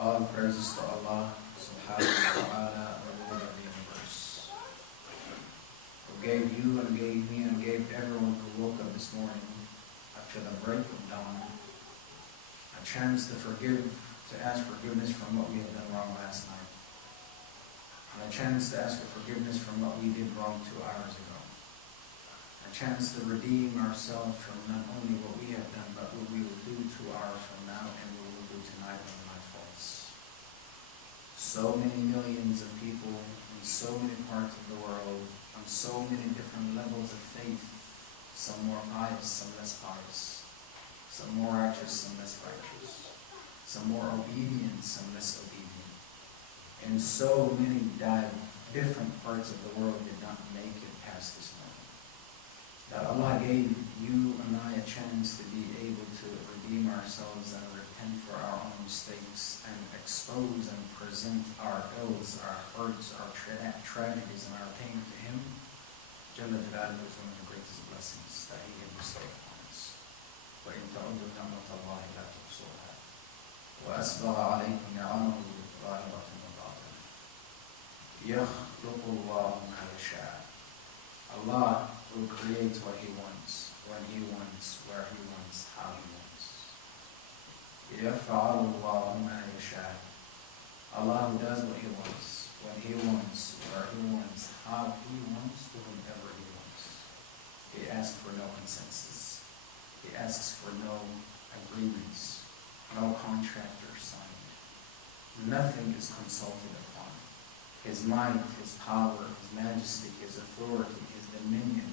All praises to Allah subhanahu wa ta'ala, the Lord of the universe, who gave you and gave me and gave everyone who woke up this morning after the break of dawn a chance to ask forgiveness from what we had done wrong last night, and a chance to ask for forgiveness from what we did wrong 2 hours ago, a chance to redeem ourselves from not only what we have done, but what we will do 2 hours from now and what we will do tonight on my faults. So many millions of people in so many parts of the world, on so many different levels of faith, some more pious, some less pious, some more righteous, some less righteous, some more obedient, some less obedient. And so many different parts of the world did not make it past this moment. That Allah gave you and I a chance to be able to redeem ourselves and repent for our own mistakes and expose and present our ills, our hurts, our tragedies, and our pain to Him. Jalla Jalaluhu is one of the greatest blessings that He can bestow upon us. وَإِن تَعُدُّوا نِعْمَةَ اللَّهِ لَا تُحْصُوهَا وَأَسْبَغَ عَلَيْكُمْ نِعَمَهُ ظَاهِرَةً وَبَاطِنَةً يَخْلُقُ اللَّهُ مَا يَشَاءُ. Allah will create what He wants, when He wants, where He wants, how He wants. يَفْعَلُ اللَّهُ مَا يَشَاءُ. Allah who does what He wants, when He wants, where He wants, how He wants, to whomever He wants. He asks for no consensus. He asks for no agreements, no contract or signed. nothing is consulted upon. His might, his power, his majesty, his authority, his dominion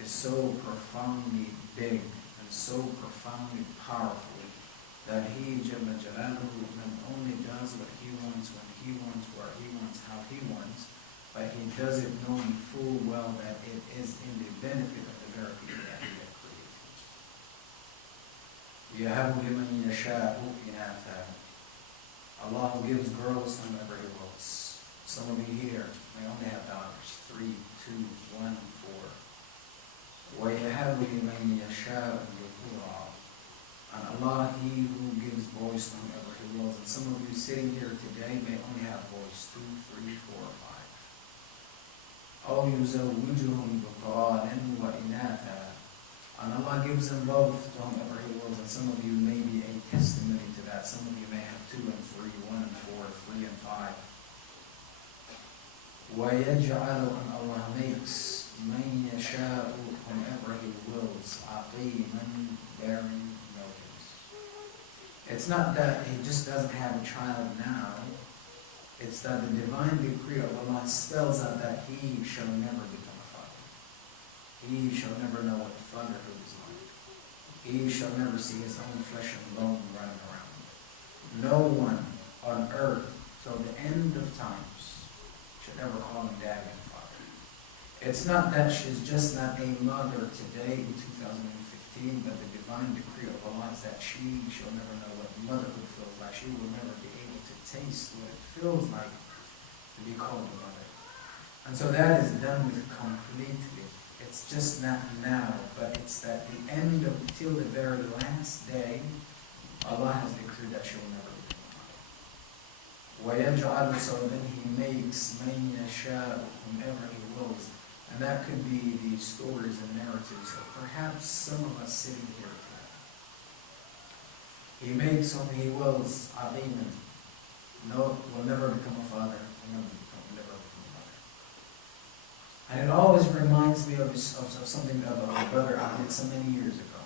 is so profoundly big and so profoundly powerful that he, Jalla Jalaluhu, not only does what he wants, when he wants, where he wants, how he wants, but he does it knowing full well that it is in the benefit of the very people that he had created. يَهَبُ لِمَنْ يَشَاءُ إِنَاثًا. Allah gives girls whenever he wills. Some of you here may only have daughters. 3, 2, 1, 4. وَيَهَبُ لِمَنْ يَشَاءُ الذُّكُورَ. And Allah, he who gives boys whenever he wills. And some of you sitting here today may only have boys. 2, 3, 4, 5. أَوْ يُزَوِّجُهُمْ ذُكْرَانًا وَإِنَاثًا. And Allah gives them both to whomever he wills. And some of you may be a testimony to that. Some of you may have 2 and 3, 1 and 4, 3 and 5. وَيَجْعَلُ, and Allah makes مَنْ يَشَاءُ, whomever he wills, عَقِيمًا, bearing no kids. It's not that he just doesn't have a child now. It's that the divine decree of Allah spells out that he shall never become a father. He shall never know what fatherhood is like. He shall never see his own flesh and bone running around. No one on earth till the end of times should ever call him daddy and father. It's not that she's just not a mother today in 2015, but the divine decree of Allah is that she shall never know what motherhood feels like. She will never be able to taste what it feels like to be called a mother. And so that is done with completely. It's just not now, but it's at the end of, till the very last day, Allah has decreed that she will never become a mother. وَيَجْعَلُ, so then he makes مَنْ يَشَاءُ, whomever he wills. And that could be the stories and narratives of perhaps some of us sitting here today. He makes whom he wills عَظِيمًا. No, will never become a father, will never become a mother. And it always reminds me of something of a brother I did so many years ago.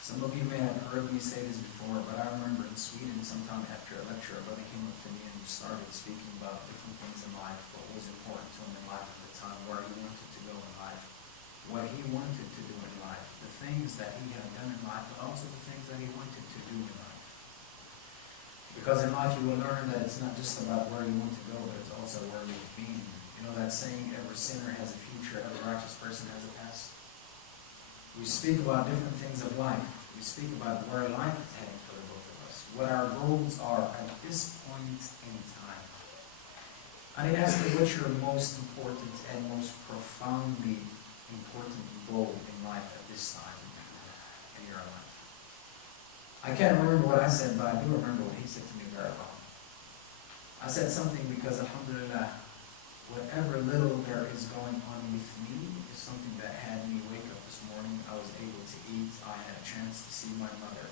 Some of you may have heard me say this before, but I remember in Sweden sometime after a lecture, a brother came up to me and started speaking about different things in life, what was important to him in life at the time, where he wanted to go in life, what he wanted to do in life, the things that he had done in life, but also the things that he wanted to do in life. Because in life you will learn that it's not just about where you want to go, but it's also where you've been. You know that saying, every sinner has a future, every righteous person has a past? We speak about different things of life. We speak about where life is heading for the both of us, what our goals are at this point in time. And he asked me, what's your most important and most profoundly important goal in life at this time in your life? I can't remember what I said, but I do remember what he said to me very well. I said something because, alhamdulillah, whatever little there is going on with me is something that had me wake up this morning. I was able to eat. I had a chance to see my mother.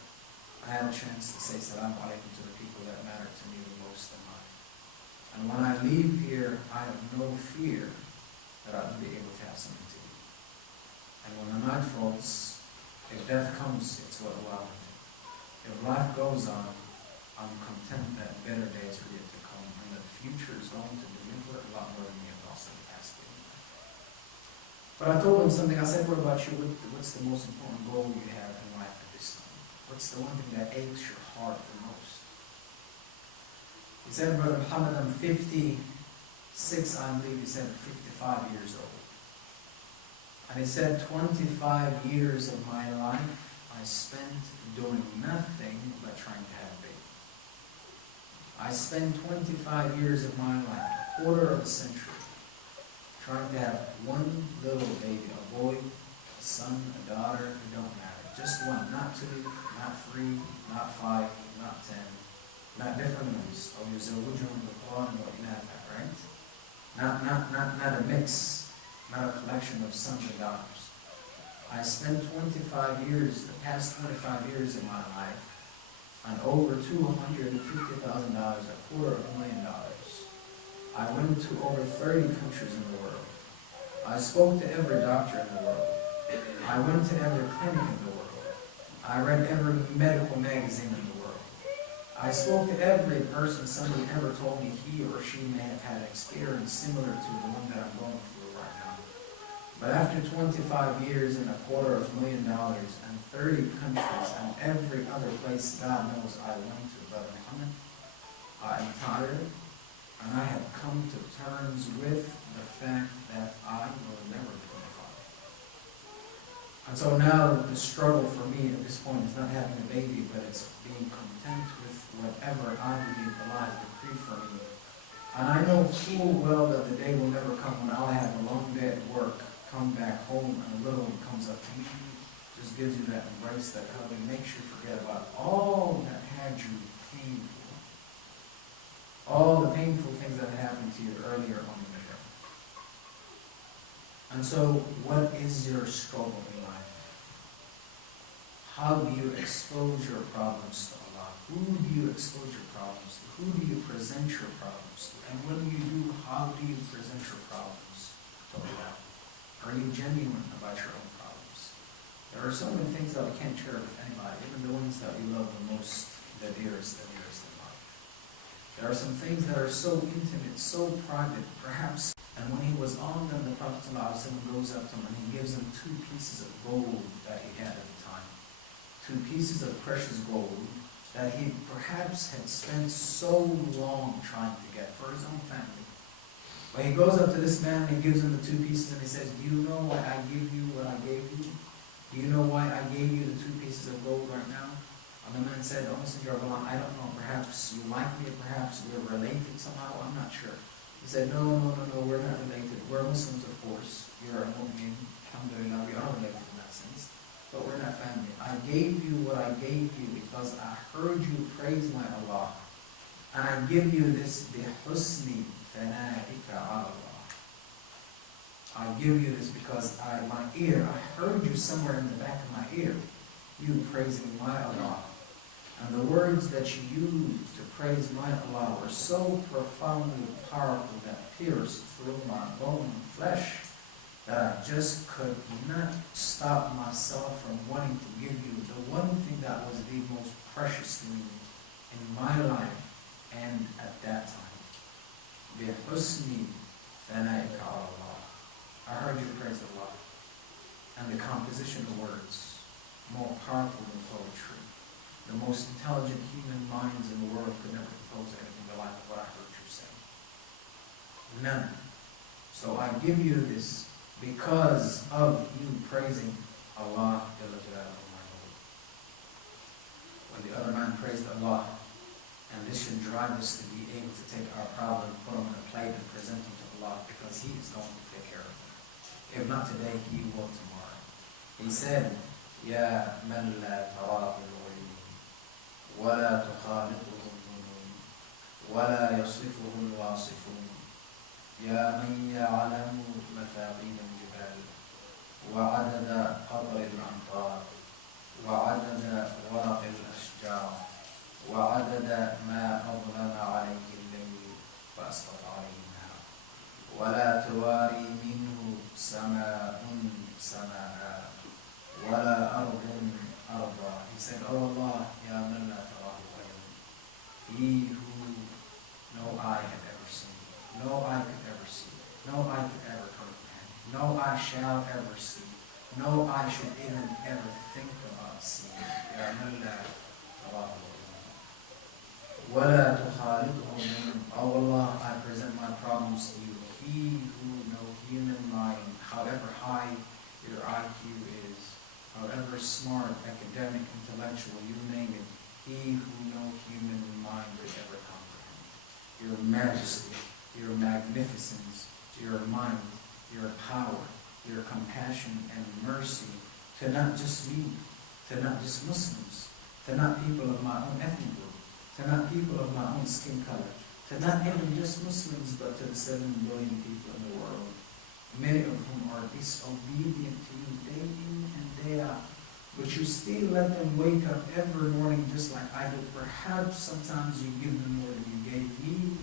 I had a chance to say salam alaikum to the people that matter to me the most in life. And when I leave here, I have no fear that I won't be able to have something to eat. And when the night falls, if death comes, it's what Allah wanted. If life goes on, I'm content that better days are yet to come, and that the future is going to deliver a lot more than we have lost in the past. But I told him something. I said, what about you? What's the most important goal you have in life at this time? What's the one thing that aches your heart the most? He said, Brother Muhammad, I'm 56, I believe he said 55 years old. And he said, 25 years of my life I spent doing nothing but trying to have a baby. I spent 25 years of my life, a quarter of a century, trying to have one little baby, a boy, a son, a daughter, it don't matter. Just one, not 2, not 3, not 5, not 10, not different ones. Oh, you say, would you want to call and what you have that, right? Not a mix, not a collection of sons and daughters. I spent 25 years, the past 25 years of my life, on over $250,000, $250,000. I went to over 30 countries in the world. I spoke to every doctor in the world. I went to every clinic in the world. I read every medical magazine in the world. I spoke to every person. Somebody ever told me he or she may have had an experience similar to the one that I'm going through right now. But after 25 years and $250,000 and 30 countries and every other place God knows I went to, Brother Muhammad, I am tired, and I have come to terms with the fact that I will never be a father. And so now the struggle for me at this point is not having a baby, but it's being content with whatever I believe Allah has decreed for me. And I know full well that the day will never come when I'll have a long day at work, come back home, and a little one comes up to you, just gives you that embrace, that hug, and makes you forget about all that had you painful, all the painful things that happened to you earlier on in the day. And so, what is your struggle in life? How do you expose your problems to Allah? Who do you expose your problems to? Who do you present your problems to? And when you do, how do you present your problems to Allah? Are you genuine about your own problems? There are so many things that we can't share with anybody, even the ones that we love the most, the dearest in life. There are some things that are so intimate, so private, perhaps. And when he was on them, the Prophet ﷺ goes up to him and he gives him 2 pieces of gold that he had at the time. 2 pieces of precious gold that he perhaps had spent so long trying to get for his own family. But he goes up to this man and he gives him the 2 pieces and he says, do you know why I give you what I gave you? Do you know why I gave you the 2 pieces of gold right now? And the man said, oh, Messenger of Allah, I don't know. Perhaps you like me, perhaps we're related somehow. I'm not sure. He said, no, we're not related. We're Muslims, of course. You're a mu'min. Alhamdulillah, we are related in that sense. But we're not family. I gave you what I gave you because I heard you praise my Allah. And I give you this bihusni thana'ika ala Allah. I give you this because my ear, I heard you somewhere in the back of my ear, you praising my Allah. And the words that you used to praise my Allah were so profoundly powerful that pierced through my bone and flesh that I just could not stop myself from wanting to give you the one thing that was the most precious to me in my life and at that time. بِحُسْنِ ثَنَائِكَ عَلَى اللَّهِ. I heard you praise Allah. And the composition of words, more powerful than poetry. The most intelligent human minds in the world could never compose anything like what I heard you say. None. So I give you this because of you praising Allah. When the other man praised Allah, and this should drive us to be able to take our problem, put them on a plate, and present them to Allah, because He is going to take care of them. If not today, He will tomorrow. He said, "Ya man la tarahu al-uyun, wa la tukhaliquhu al-dhunun, wa la yasifuhu al-wasifun, ya man ya'lamu mathaqil al-jibal, wa 'adada qadr al-amtar, wa 'adada waraq al-ashjar, وعدد ما أظلم عليه الليل فأسقط عليه النهار ولا تواري منه سماء سماء ولا أرض أرضا." He said, "Oh Allah, Ya man la tarahu al-uyun, He who no eye had ever seen, no eye could ever see, no eye could ever comprehend, no eye shall ever see, no eye should even ever think about seeing. Ya man la tarahu al-uyun. وَلَا تُخَالِقْهُ مِنْ. Oh Allah, I present my problems to you. He who no human mind, however high your IQ is, however smart, academic, intellectual, you name it, He who no human mind could ever comprehend. Your majesty, your magnificence, your might, your power, your compassion and mercy to not just me, to not just Muslims, to not people of my own ethnic group, to not people of my own skin color, to not even just Muslims, but to the 7 billion people in the world, many of whom are disobedient to you day in and day out. But you still let them wake up every morning just like I do. Perhaps sometimes you give them more than you gave me,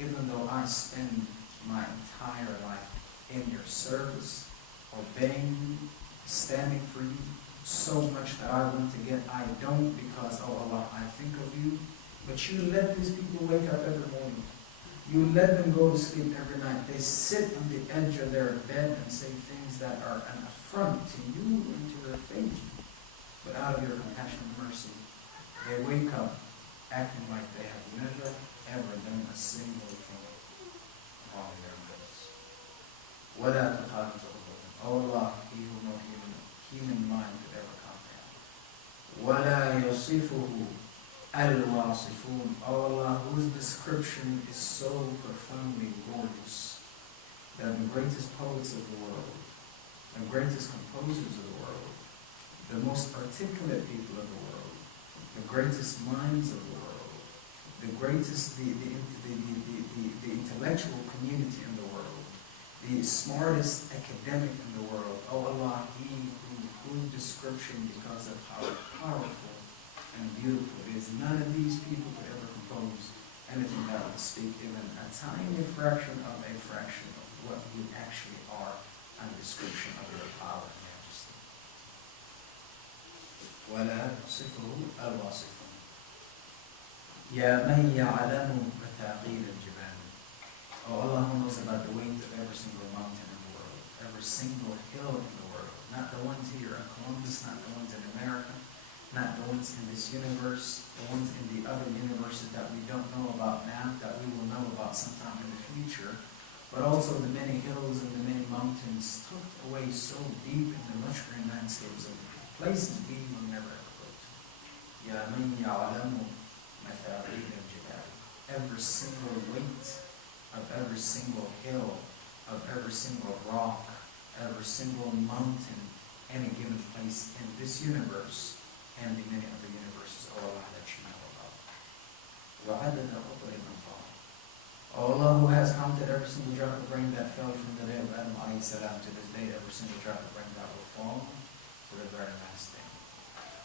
even though I spend my entire life in your service, obeying you, standing for you, so much that I want to get, I don't, because, oh Allah, I think of you, But you let these people wake up every morning. You let them go to sleep every night. They sit on the edge of their bed and say things that are an affront to you and to their faith. But out of your compassion and mercy, they wake up acting like they have never, ever done a single thing wrong in their lives. وَلَا تُخَالِفُهُ O Allah, He who no human mind could ever comprehend. وَلَا يَصِفُهُ Al-Wasifun, O Allah, whose description is so profoundly gorgeous that the greatest poets of the world, the greatest composers of the world, the most articulate people of the world, the greatest minds of the world, the greatest, the intellectual community in the world, the smartest academic in the world, O Allah, whose description, because of how powerful and beautiful it is, none of these people could ever compose anything that would speak even a tiny fraction of what you actually are, a description of your power and majesty. وَلَا يَصِفُهُ الْوَاصِفُونَ يَا مَنْ يَعْلَمُ مَثَاقِيلَ الْجِبَالِ O Allah, who knows about the weight of every single mountain in the world, every single hill in the world, not the ones here in Columbus, not the ones in America, not the ones in this universe, the ones in the other universes that we don't know about now, that we will know about sometime in the future, but also the many hills and the many mountains tucked away so deep in the lush green landscapes of places we will never ever go to. Ya man ya'lamu mathaqil al-jibal. Every single weight of every single hill, of every single rock, every single mountain, any given place in this universe, and the many other universes, O Allah, that you know about. وَعَدَدَ قُطْرِ الْأَنْفَارِ O Allah, who has counted every single drop of rain that fell from the day of Adam a.s. to this day, every single drop of rain that will fall to the very last day.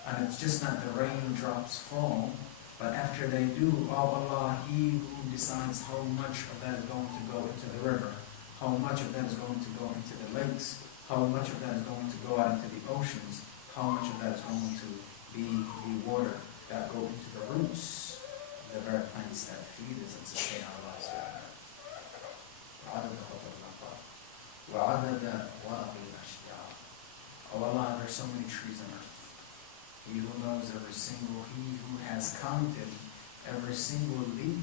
And it's just not the raindrops fall, but after they do, O Allah, He who decides how much of that is going to go into the river, how much of that is going to go into the lakes, how much of that is going to go out into the oceans, how much of that is going to be the water that go into the roots of the very plants that feed us and sustain our lives here on earth. Oh Allah, there are so many trees on earth. He who knows He who has counted every single leaf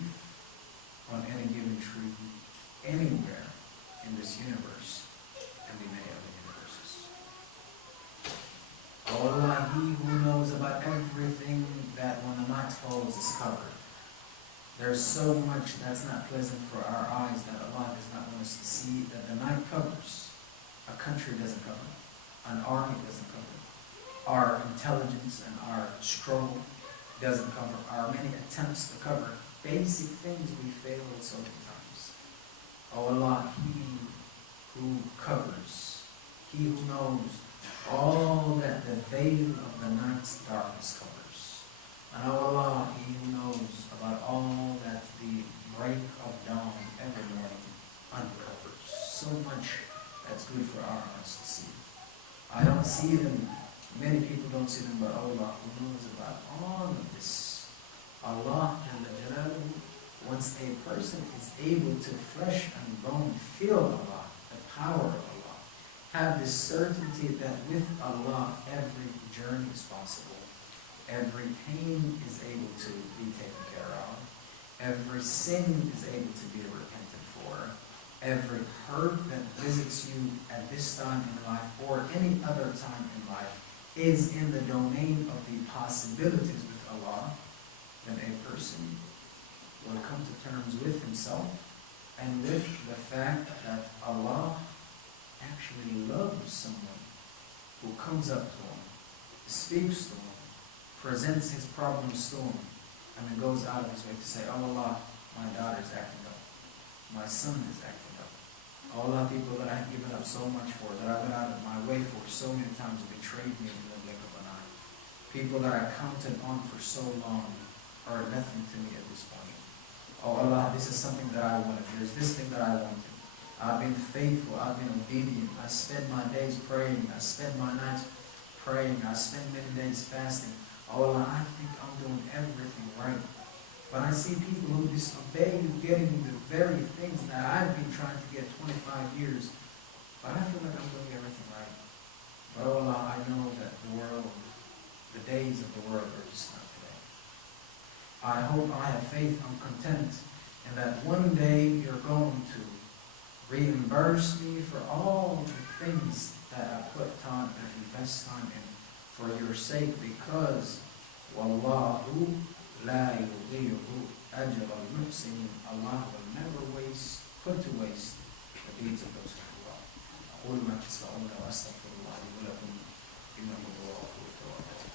on any given tree, anywhere in this universe, and the many other universes. Oh Allah, He who knows about everything that when the night falls is covered. There's so much that's not pleasant for our eyes that Allah does not want us to see, that the night covers. A country doesn't cover it. An army doesn't cover it. Our intelligence and our struggle doesn't cover. Our many attempts to cover basic things we fail at so many times. Oh Allah, He who covers, He who knows all that the veil of the night's darkness covers. And O Allah, He who knows about all that the break of dawn every morning uncovers. So much that's good for our eyes to see. I don't see them, many people don't see them, but Allah who knows about all of this. Allah, once a person is able to flesh and bone feel Allah, the power of Allah, have this certainty that with Allah every journey is possible, every pain is able to be taken care of, every sin is able to be repented for, every hurt that visits you at this time in life or any other time in life is in the domain of the possibilities with Allah, then a person will come to terms with himself and with the fact that Allah actually loves someone who comes up to him, speaks to him, presents his problems to him, and then goes out of his way to say, oh Allah, my daughter is acting up, my son is acting up. Oh Allah, people that I've given up so much for, that I've been out of my way for so many times, betrayed me in the blink of an eye. People that I counted on for so long are nothing to me at this point. Oh Allah, this is something that I wanted. There's this thing that I wanted. I've been faithful. I've been obedient. I spend my days praying. I spend my nights praying. I spend many days fasting. Oh Allah, I think I'm doing everything right. When I see people who disobey you getting the very things that I've been trying to get 25 years, but I feel like I'm doing everything right. But oh Allah, I know that the days of the world are just not today. I hope, I have faith, I'm content, and that one day you're going to reimburse me for all the things that I put time and invest time in for your sake, because Wallahu la yudhi'u ajra al-muhsinin. Allah will never put to waste the deeds of those who are. أقول ما تسمعون وأستغفر الله لي ولكم إنه هو الغفور الرحيم.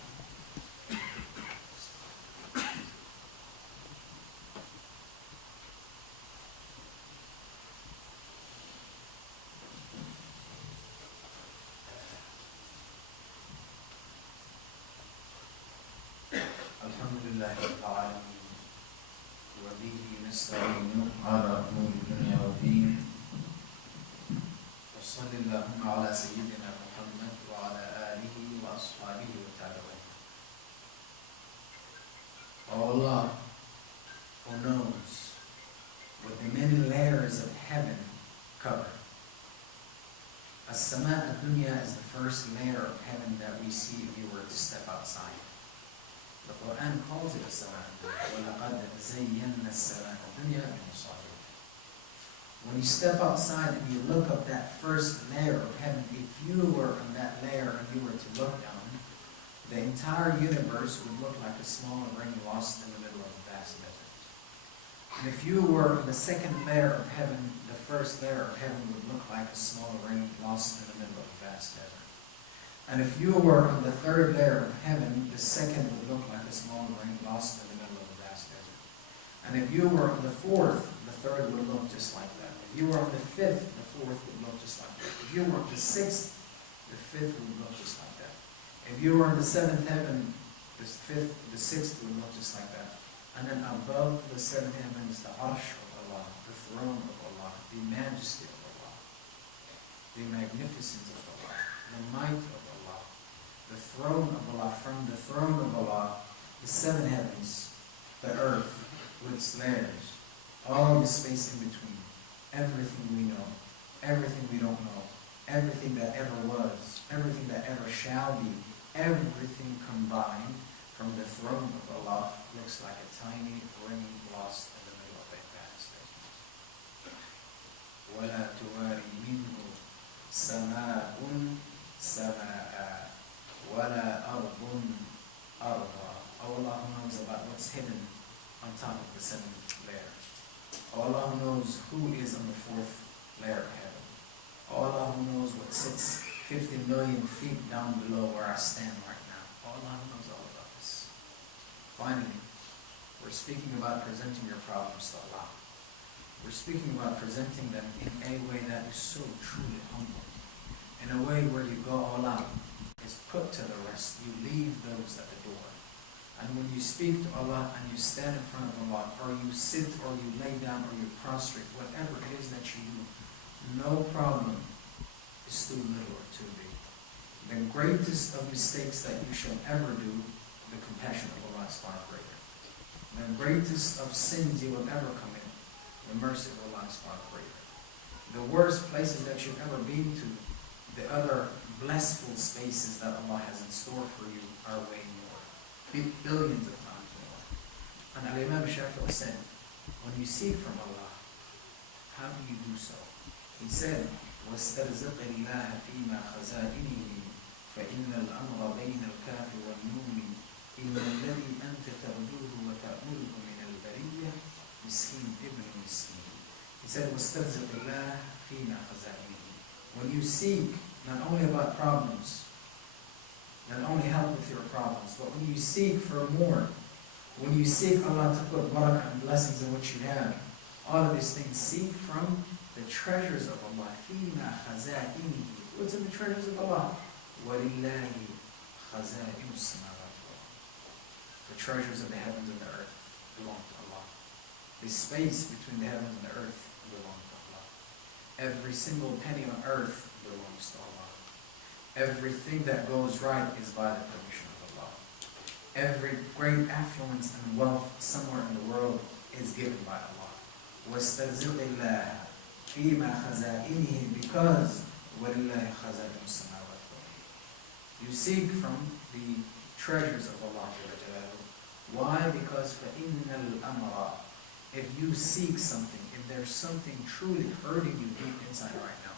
الحمد لله رب العالمين وبه نستعين على أمور الدنيا والدين وصلى اللهم على سيدنا محمد وعلى آله وأصحابه والتابعين. Allah, who knows what the many layers of heaven cover. As-sama' ad-dunya is the first layer of heaven that we see if you were to step outside. The Quran calls it as-sama' ad-dunya. وَلَقَدْ زَيَّنَّا السَّمَاءَ الدُّنْيَا بِمَصَابِيحَ. When you step outside and you look up that first layer of heaven, if you were on that layer and you were to look down, the entire universe would look like a small ring lost in the middle of a vast desert. And if you were on the second layer of heaven, the first layer of heaven would look like a small ring lost in the middle of a vast desert. And if you were on the third layer of heaven, the second would look like a small ring lost in the middle of a vast desert. And if you were on the fourth, the third would look just like that. If you were on the fifth, the fourth would look just like that. If you were on the sixth, the fifth would look just like that. If you were in the seventh heaven, the sixth would look just like that. And then above the seventh heaven is the arsh of Allah, the throne of Allah, the majesty of Allah, the magnificence of Allah, the might of Allah, the throne of Allah. From the throne of Allah, the seven heavens, the earth with its layers, all the space in between, everything we know, everything we don't know, everything that ever was, everything that ever shall be, everything combined from the throne of Allah looks like a tiny ring lost in the middle of a vast desert. وَلَا تُوَارِي مِنْهُ سَمَاءٌ سَمَاءً وَلَا أَرْضٌ أَرْضًا. Allah knows about what's hidden on top of the seventh layer. Allah knows who is on the fourth layer of heaven. Allah knows what sits 50 million feet down below where I stand right now. Allah knows all about this. Finally, we're speaking about presenting your problems to Allah. We're speaking about presenting them in a way that is so truly humble. In a way where you go all out, is put to the rest. You leave those at the door. And when you speak to Allah and you stand in front of Allah, or you sit or you lay down or you prostrate, whatever it is that you do, no problem is too little or too big. The greatest of mistakes that you shall ever do, the compassion of Allah is far greater. The greatest of sins you will ever commit, the mercy of Allah is far greater. The worst places that you've ever been to, the other blissful spaces that Allah has in store for you are way more, billions of times more. And Al-Imam Shafi'i said, when you seek from Allah, how do you do so? He said, وَاسْتَرْزِقِ اللَّهَ فِيمَا خَزَائِنِهِ فَإِنَّ الْأَمْرَ بَيْنَ الْكَافِ وَالنُّونِ إِنَّ الَّذِي أَنْتَ تَرْجُوهُ وَتَأْمُلُهُ مِنَ الْبَرِيَّةِ مِسْكِينٌ ابْنُ مِسْكِينٌ. He said, وَاسْتَرْزِقِ اللَّهَ فِيمَا خَزَائِنِهِ. When you seek not only about problems, not only help with your problems, but when you seek for more, when you seek Allah to put barakah and blessings in what you have, all of these things, seek from the treasures of Allah. فِيمَا خَزَائِنِهِ. What's in the treasures of Allah? وَلِلَّهِ خَزَائِنُ السَّمَاوَاتِ وَالْأَرْضِ. The treasures of the heavens and the earth belong to Allah. The space between the heavens and the earth belongs to Allah. Every single penny on earth belongs to Allah. Everything that goes right is by the permission of Allah. Every great affluence and wealth somewhere in the world is given by Allah. وَاسْتَرْزِقِ اللَّهَ فِيمَا خَزَائِنِهِ because وَلِلَّهِ خَزَائِنُ السَّمَاوَاتِ وَالْأَرْضِ. You seek from the treasures of Allah. Why? Because فَإِنَّ الْأَمْرَ if you seek something, if there's something truly hurting you deep inside right now,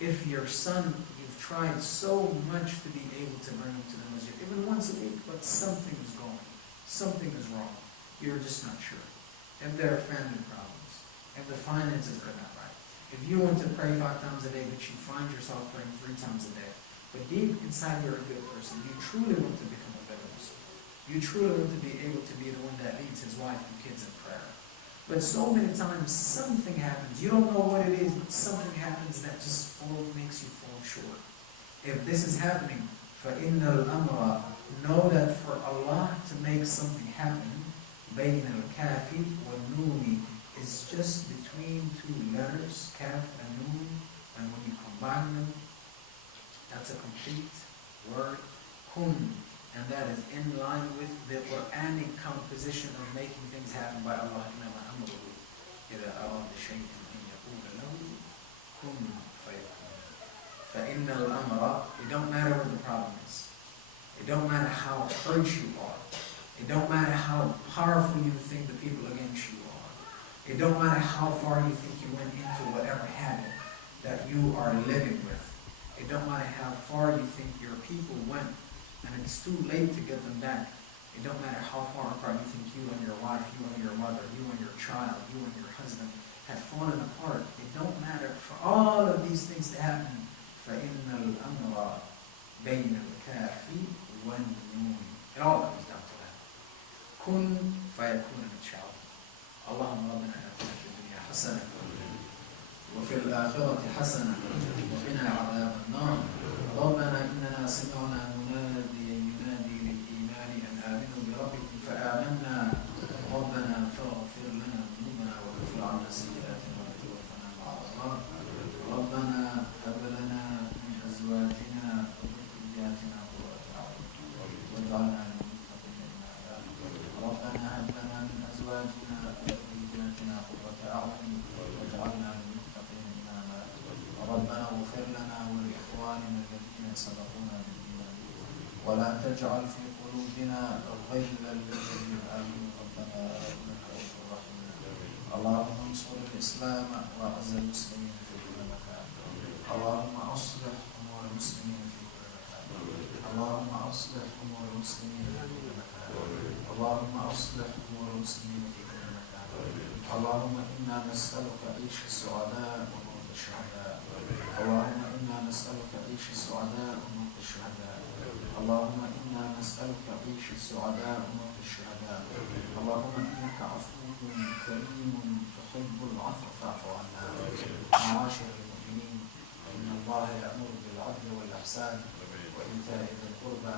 if your son, you've tried so much to be able to bring him to the masjid, even once a week, but something is going, something is wrong, you're just not sure. If there are family problems, if the finances are not right, if you want to pray 5 times a day, but you find yourself praying 3 times a day, but deep inside you're a good person, you truly want to become a better Muslim. You truly want to be able to be the one that leads his wife and kids in prayer. But so many times something happens. You don't know what it is, but something happens that just makes you fall short. If this is happening, فَإِنَّ الْأَمْرَ know that for Allah to make something happen, بَيْنَ الْكَافِ وَالنُّونِ is just between 2 letters, kaf and noon, and when you combine them, that's a complete word, kun. And that is in line with the Quranic composition of making things happen by Allah. إِنَّمَا أَمْرُهُ إِذَا أَرَادَ شَيْئًا أَن يَقُولَ لَهُ كُن فَيَكُونُ. فَإِنَّ الْأَمْرَ it don't matter what the problem is. It don't matter how hurt you are. It don't matter how powerful you think the people against you are. It don't matter how far you think you went into whatever habit that you are living with. It don't matter how far you think your people went, and it's too late to get them back. It don't matter how far apart you think you and your wife, you and your mother, you and your child, you and your husband have fallen apart. It don't matter for all of these things to happen. فَإِنَّ الْأَمْرَ بَيْنَ الْكَافِ وَالنُّونِ. It all comes down to that. كُن فَيَكُونَ inshallah. اللهم ربنا آتنا في الدنيا حسنة وفي الآخرة حسنة وقنا عذاب النار. ربنا إننا سمعنا مناديا ينادي للإيمان أن آمنوا بربكم فآمنا. ربنا فاغفر لنا ذنوبنا وكفر عنا سيئاتنا وتوفنا مع الأبرار. ربنا هب لنا من أزواجنا وذرياتنا قرة أعين واجعلنا للمتقين إماما. ربنا هب لنا من أزواجنا وذرياتنا قرة أعين واجعلنا للمتقين إماما. ربنا اغفر لنا ولإخواننا الذين سبقونا بالإيمان ولا تجعل في قلوبنا غلا للذين آمنوا ربنا إنك رؤوف رحيم. اللهم انصر الإسلام وأعز المسلمين في كل مكان. اللهم أصلح أمور المسلمين في كل مكان. اللهم أصلح أمور المسلمين في كل مكان. اللهم أصلح أمور المسلمين في كل مكان. اللهم إنا نسألك عيش السعداء وموت الشهداء. اللهم إنا نسألك عيش السعداء وموت الشهداء. اللهم إنا نسألك عيش السعداء وموت الشهداء. اللهم إنك عفو كريم تحب العفو فاعف عنا. معاشر المؤمنين إن الله يأمر بالعدل والإحسان وإيتاء ذي القربى